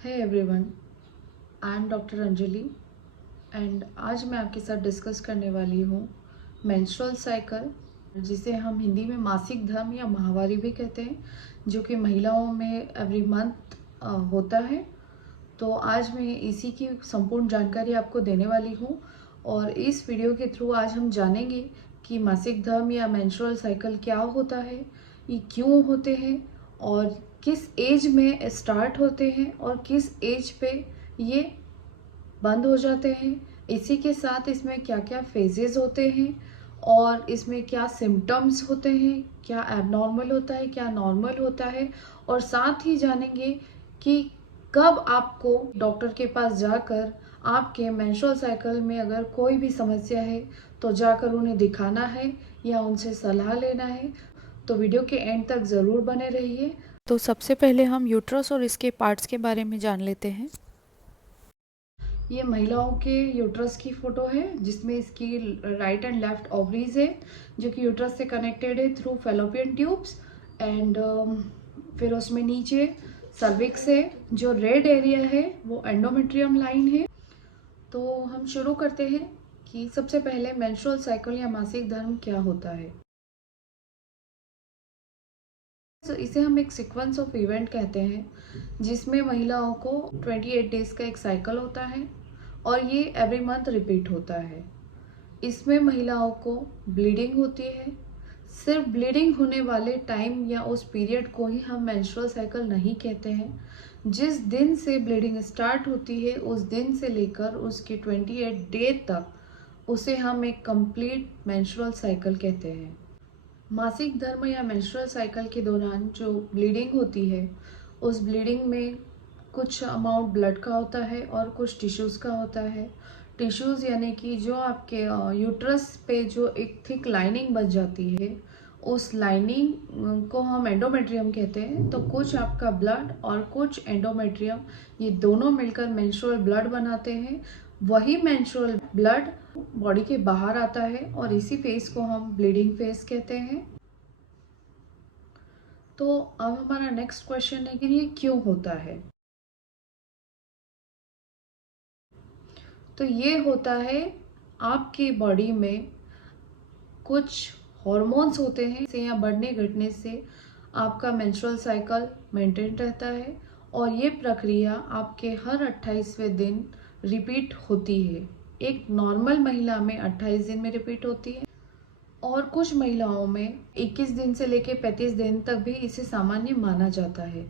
है everyone, I am doctor Anjali and आज मैं आपके साथ डिस्कस करने वाली हूँ मेंस्ट्रुअल साइकिल, जिसे हम हिंदी में मासिक धर्म या माहवारी भी कहते हैं, जो कि महिलाओं में एवरी मंथ होता है। तो आज मैं इसी की संपूर्ण जानकारी आपको देने वाली हूँ और इस वीडियो के थ्रू आज हम जानेंगे कि मासिक धर्म या मेंस्ट्रुअल साइकिल क्या होता है, ये क्यों होते हैं और किस एज में स्टार्ट होते हैं और किस एज पे ये बंद हो जाते हैं। इसी के साथ इसमें क्या क्या फेजेस होते हैं और इसमें क्या सिम्टम्स होते हैं, क्या एबनॉर्मल होता है, क्या नॉर्मल होता है, और साथ ही जानेंगे कि कब आपको डॉक्टर के पास जाकर आपके मेंस्ट्रुअल साइकिल में अगर कोई भी समस्या है तो जाकर उन्हें दिखाना है या उनसे सलाह लेना है। तो वीडियो के एंड तक ज़रूर बने रहिए। तो सबसे पहले हम यूट्रस और इसके पार्ट्स के बारे में जान लेते हैं। ये महिलाओं के यूट्रस की फोटो है, जिसमें इसकी राइट एंड लेफ्ट ओवरीज है जो कि यूट्रस से कनेक्टेड है थ्रू फेलोपियन ट्यूब्स एंड फिर उसमें नीचे सर्विक्स है। जो रेड एरिया है वो एंडोमेट्रियम लाइन है। तो हम शुरू करते हैं कि सबसे पहले मेंस्ट्रुअल साइकिल या मासिक धर्म क्या होता है। तो इसे हम एक सीक्वेंस ऑफ इवेंट कहते हैं, जिसमें महिलाओं को 28 डेज का एक साइकिल होता है और ये एवरी मंथ रिपीट होता है। इसमें महिलाओं को ब्लीडिंग होती है। सिर्फ ब्लीडिंग होने वाले टाइम या उस पीरियड को ही हम मेंस्ट्रुअल साइकिल नहीं कहते हैं। जिस दिन से ब्लीडिंग स्टार्ट होती है उस दिन से लेकर उसके 28 डे तक उसे हम एक कंप्लीट मेंस्ट्रुअल साइकिल कहते हैं। मासिक धर्म या मेंस्ट्रुअल साइकिल के दौरान जो ब्लीडिंग होती है, उस ब्लीडिंग में कुछ अमाउंट ब्लड का होता है और कुछ टिश्यूज़ का होता है। टिश्यूज़ यानी कि जो आपके यूट्रस पे जो एक थिक लाइनिंग बच जाती है, उस लाइनिंग को हम एंडोमेट्रियम कहते हैं। तो कुछ आपका ब्लड और कुछ एंडोमेट्रियम, ये दोनों मिलकर मेंस्ट्रुअल ब्लड बनाते हैं। वही मेंस्ट्रुअल ब्लड बॉडी के बाहर आता है और इसी फेज को हम ब्लीडिंग फेज कहते हैं। तो अब हमारा नेक्स्ट क्वेश्चन है कि ये क्यों होता है। तो ये होता है आपकी बॉडी में कुछ हॉर्मोन्स होते हैं, से या बढ़ने घटने से आपका मेंस्ट्रुअल साइकिल मेंटेन रहता है और ये प्रक्रिया आपके हर 28वें दिन रिपीट होती है। एक नॉर्मल महिला में 28 दिन में रिपीट होती है और कुछ महिलाओं में 21 दिन से लेकर 35 दिन तक भी इसे सामान्य माना जाता है।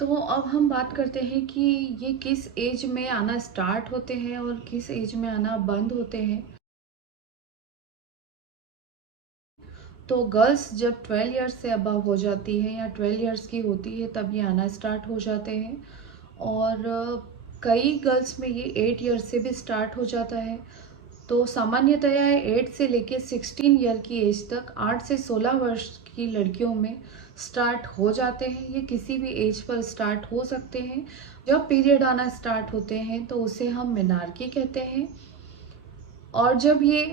तो अब हम बात करते हैं कि ये किस एज में आना स्टार्ट होते हैं और किस एज में आना बंद होते हैं। तो गर्ल्स जब 12 इयर्स से अबव हो जाती है या 12 इयर्स की होती है तब ये आना स्टार्ट हो जाते हैं और कई गर्ल्स में ये 8 इयर्स से भी स्टार्ट हो जाता है। तो सामान्यतया 8 से लेकर 16 ईयर की एज तक 8 से 16 वर्ष की लड़कियों में स्टार्ट हो जाते हैं। ये किसी भी एज पर स्टार्ट हो सकते हैं। जब पीरियड आना स्टार्ट होते हैं तो उसे हम मेनार्की कहते हैं और जब ये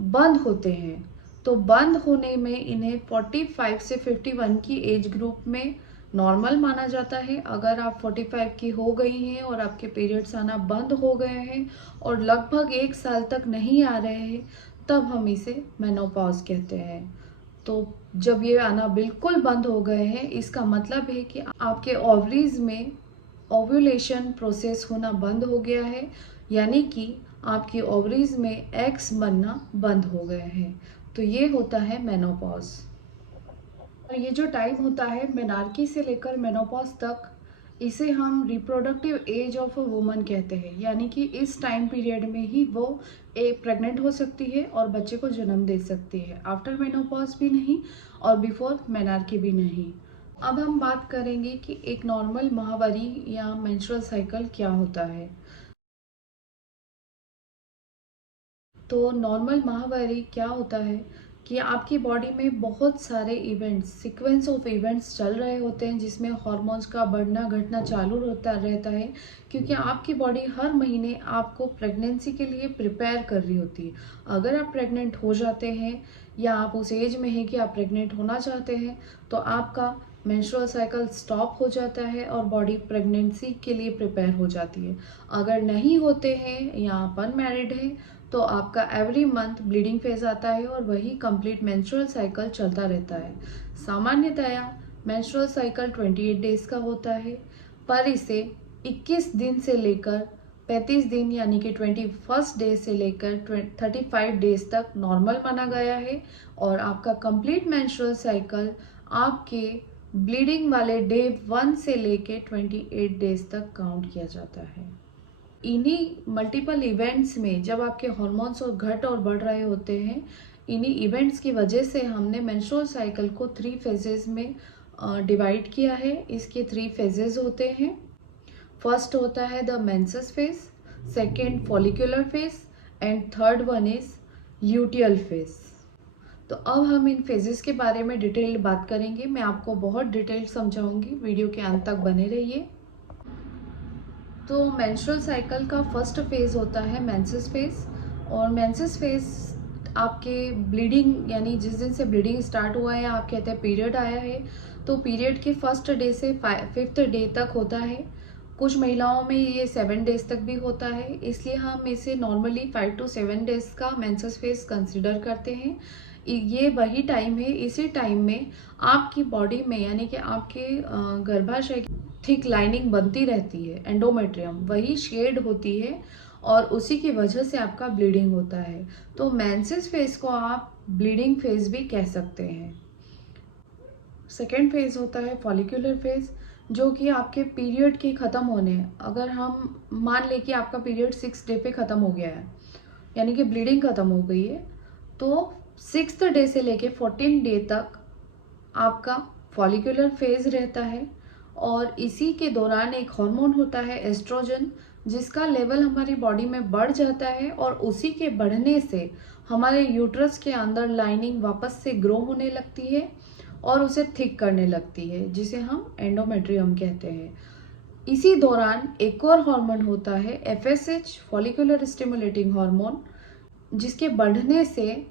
बंद होते हैं तो बंद होने में इन्हें 45 से 51 की एज ग्रुप में नॉर्मल माना जाता है। अगर आप 45 की हो गई हैं और आपके पीरियड्स आना बंद हो गए हैं और लगभग 1 साल तक नहीं आ रहे हैं, तब हम इसे मेनोपॉज कहते हैं। तो जब ये आना बिल्कुल बंद हो गए हैं, इसका मतलब है कि आपके ओवरीज में ओव्यूलेशन प्रोसेस होना बंद हो गया है, यानी कि आपकी ओवरीज में एग्स बनना बंद हो गए हैं। तो ये होता है मेनोपॉज। और ये जो टाइम होता है मेनार्की से लेकर मेनोपॉज तक, इसे हम reproductive age of a woman कहते हैं, यानी कि इस टाइम पीरियड में ही वो प्रेग्नेंट हो सकती है और बच्चे को जन्म दे सकती है। आफ्टर मेनोपॉज भी नहीं और बिफोर मेनार्की भी नहीं। अब हम बात करेंगे कि एक नॉर्मल माहवारी या मेंस्ट्रुअल साइकिल क्या होता है। तो नॉर्मल माहवारी क्या होता है कि आपकी बॉडी में बहुत सारे इवेंट्स, सीक्वेंस ऑफ इवेंट्स चल रहे होते हैं, जिसमें हार्मोन्स का बढ़ना घटना चालू होता रहता है, क्योंकि आपकी बॉडी हर महीने आपको प्रेगनेंसी के लिए प्रिपेयर कर रही होती है। अगर आप प्रेग्नेंट हो जाते हैं या आप उस एज में हैं कि आप प्रेग्नेंट होना चाहते हैं, तो आपका मेंस्ट्रुअल साइकिल स्टॉप हो जाता है और बॉडी प्रेगनेंसी के लिए प्रिपेयर हो जाती है। अगर नहीं होते हैं या आप अनमैरिड हैं तो आपका एवरी मंथ ब्लीडिंग फेज आता है और वही कंप्लीट मेंस्ट्रुअल साइकिल चलता रहता है। सामान्यतया मेंस्ट्रुअल साइकिल 28 डेज का होता है, पर इसे 21 दिन से लेकर 35 दिन यानी कि 21 डे से लेकर 35 डेज तक नॉर्मल माना गया है और आपका कंप्लीट मेंस्ट्रुअल साइकिल आपके ब्लीडिंग वाले डे 1 से लेके 28 डेज तक काउंट किया जाता है। इन्हीं मल्टीपल इवेंट्स में जब आपके हार्मोन्स और घट और बढ़ रहे होते हैं, इन्हीं इवेंट्स की वजह से हमने मेंस्ट्रुअल साइकिल को 3 फेजेस में डिवाइड किया है। इसके 3 फेजेस होते हैं। फर्स्ट होता है the menses phase, second follicular phase and third one is luteal phase. तो अब हम इन फेजेस के बारे में डिटेल्ड बात करेंगे। मैं आपको बहुत डिटेल्ड समझाऊंगी, वीडियो के अंत तक बने रहिए। तो मेंस्ट्रुअल साइकिल का फर्स्ट फेज होता है मेंसेस फेज, और मेंसेस फेज आपके ब्लीडिंग यानी जिस दिन से ब्लीडिंग स्टार्ट हुआ है, आप कहते हैं पीरियड आया है, तो पीरियड के फर्स्ट डे से 5th डे तक होता है। कुछ महिलाओं में ये 7 डेज तक भी होता है, इसलिए हम इसे नॉर्मली 5 to 7 डेज का मेंसेस फेज कंसिडर करते हैं। ये वही टाइम है, इसी टाइम में आपकी बॉडी में यानी कि आपके गर्भाशय की थिक लाइनिंग बनती रहती है, एंडोमेट्रियम वही शेड होती है और उसी की वजह से आपका ब्लीडिंग होता है। तो मेंसेस फेज को आप ब्लीडिंग फेज भी कह सकते हैं। सेकेंड फेज होता है फॉलिकुलर फेज, जो कि आपके पीरियड के ख़त्म होने, अगर हम मान लें कि आपका पीरियड 6 डे पे ख़त्म हो गया है यानी कि ब्लीडिंग ख़त्म हो गई है, तो 6th डे से लेके 14 डे तक आपका फॉलिकुलर फेज रहता है। और इसी के दौरान एक हार्मोन होता है एस्ट्रोजन, जिसका लेवल हमारी बॉडी में बढ़ जाता है और उसी के बढ़ने से हमारे यूट्रस के अंदर लाइनिंग वापस से ग्रो होने लगती है और उसे थिक करने लगती है, जिसे हम एंडोमेट्रियम कहते हैं। इसी दौरान एक और हार्मोन होता है FSH, फॉलिकुलर स्टिमुलेटिंग हार्मोन, जिसके बढ़ने से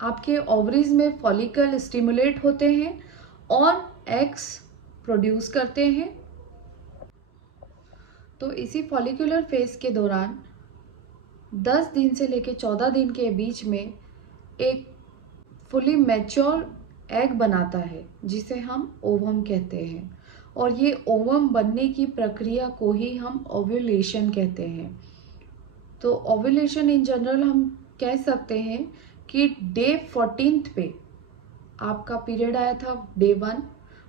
आपके ओवरीज में फॉलिकल स्टिमुलेट होते हैं और एग्स प्रोड्यूस करते हैं। तो इसी फॉलिकुलर फेज के दौरान 10 दिन से लेकर 14 दिन के बीच में एक फुली मैच्योर एग बनाता है, जिसे हम ओवम कहते हैं, और ये ओवम बनने की प्रक्रिया को ही हम ओव्यूलेशन कहते हैं। तो ओव्यूलेशन इन जनरल हम कह सकते हैं कि डे 14th पे आपका पीरियड आया था, डे 1,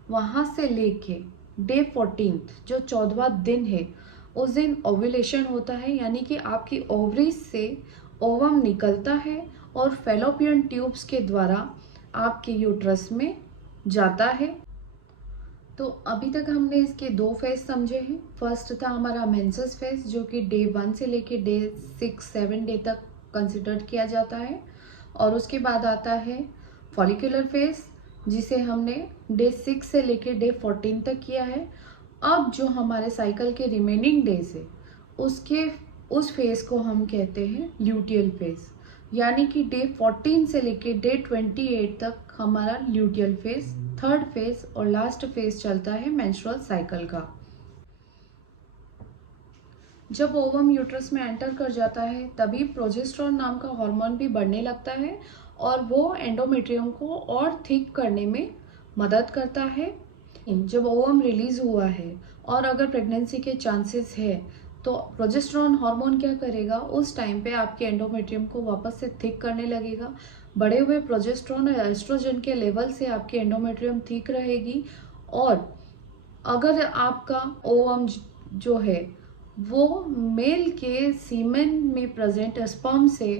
वहाँ से लेके डे 14th जो 14वां दिन है, उस दिन ओव्यूलेशन होता है, यानी कि आपकी ओवरीज से ओवम निकलता है और फेलोपियन ट्यूब्स के द्वारा आपके यूट्रस में जाता है। तो अभी तक हमने इसके 2 फेज समझे हैं। फर्स्ट था हमारा मेंसेस फेज, जो कि डे 1 से लेके डे 6-7 डे तक कंसिडर किया जाता है, और उसके बाद आता है फॉलिकुलर फेज, जिसे हमने डे 6 से लेके डे 14 तक किया है। अब जो हमारे साइकिल के रिमेनिंग डेज है, उस फेज को हम कहते हैं ल्यूटियल फेज, यानी कि डे 14 से लेके डे 28 तक हमारा ल्यूटियल फेज, थर्ड फेज और लास्ट फेज चलता है मेंस्ट्रुअल साइकिल का। जब ओवम यूट्रस में एंटर कर जाता है, तभी प्रोजेस्टेरोन नाम का हार्मोन भी बढ़ने लगता है और वो एंडोमेट्रियम को और थिक करने में मदद करता है। जब ओवम रिलीज हुआ है और अगर प्रेगनेंसी के चांसेस है, तो प्रोजेस्टेरोन हार्मोन क्या करेगा, उस टाइम पे आपके एंडोमेट्रियम को वापस से थिक करने लगेगा। बढ़े हुए प्रोजेस्टेरोन और एस्ट्रोजन के लेवल से आपकी एंडोमेट्रियम थिक रहेगी, और अगर आपका ओवम जो है वो मेल के सीमेन में प्रेजेंट स्पर्म से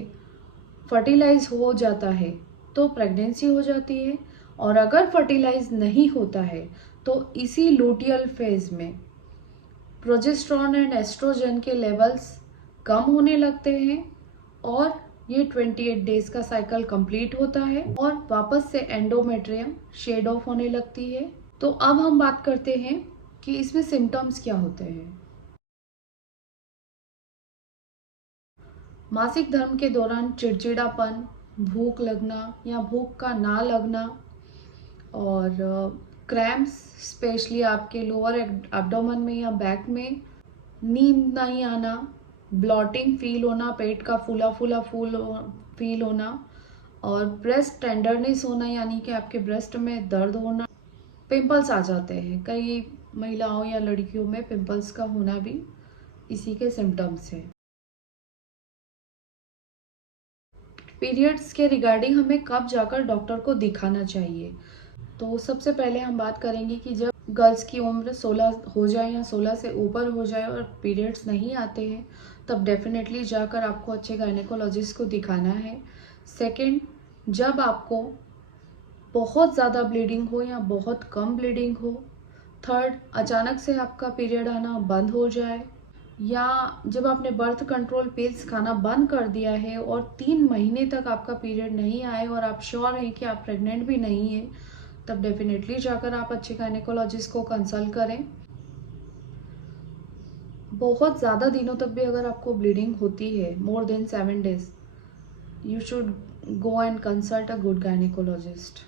फर्टिलाइज हो जाता है, तो प्रेगनेंसी हो जाती है। और अगर फर्टिलाइज नहीं होता है, तो इसी लूटियल फेज में प्रोजेस्टेरोन एंड एस्ट्रोजन के लेवल्स कम होने लगते हैं और ये 28 डेज का साइकिल कंप्लीट होता है और वापस से एंडोमेट्रियम शेड ऑफ होने लगती है। तो अब हम बात करते हैं कि इसमें सिम्टम्स क्या होते हैं। मासिक धर्म के दौरान चिड़चिड़ापन, भूख लगना या भूख का ना लगना, और क्रैम्प्स स्पेशली आपके लोअर एब्डोमेन में या बैक में, नींद नहीं आना, ब्लॉटिंग फील होना, पेट का फूला फूला फील होना, और ब्रेस्ट टेंडरनेस होना यानी कि आपके ब्रेस्ट में दर्द होना, पिंपल्स आ जाते हैं। कई महिलाओं या लड़कियों में पिंपल्स का होना भी इसी के सिम्टम्स हैं। पीरियड्स के रिगार्डिंग हमें कब जाकर डॉक्टर को दिखाना चाहिए, तो सबसे पहले हम बात करेंगे कि जब गर्ल्स की उम्र 16 हो जाए या 16 से ऊपर हो जाए और पीरियड्स नहीं आते हैं, तब डेफिनेटली जाकर आपको अच्छे गायनेकोलॉजिस्ट को दिखाना है। सेकंड, जब आपको बहुत ज़्यादा ब्लीडिंग हो या बहुत कम ब्लीडिंग हो। थर्ड, अचानक से आपका पीरियड आना बंद हो जाए, या जब आपने बर्थ कंट्रोल पिल्स खाना बंद कर दिया है और 3 महीने तक आपका पीरियड नहीं आए और आप श्योर हैं कि आप प्रेग्नेंट भी नहीं हैं, तब डेफिनेटली जाकर आप अच्छे गायनेकोलॉजिस्ट को कंसल्ट करें। बहुत ज़्यादा दिनों तक भी अगर आपको ब्लीडिंग होती है, more than 7 days, you should go and consult a good gynaecologist.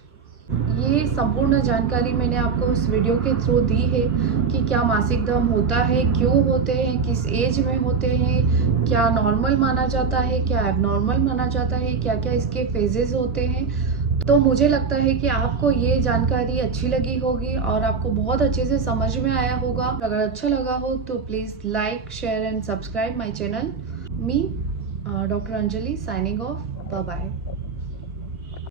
ये संपूर्ण जानकारी मैंने आपको उस वीडियो के थ्रू दी है कि क्या मासिक धर्म होता है, क्यों होते हैं, किस एज में होते हैं, क्या नॉर्मल माना जाता है, क्या एबनॉर्मल माना जाता है, क्या क्या इसके फेजेस होते हैं। तो मुझे लगता है कि आपको ये जानकारी अच्छी लगी होगी और आपको बहुत अच्छे से समझ में आया होगा। अगर अच्छा लगा हो तो please like, share and subscribe my channel. Me doctor Anjali signing off. Bye bye.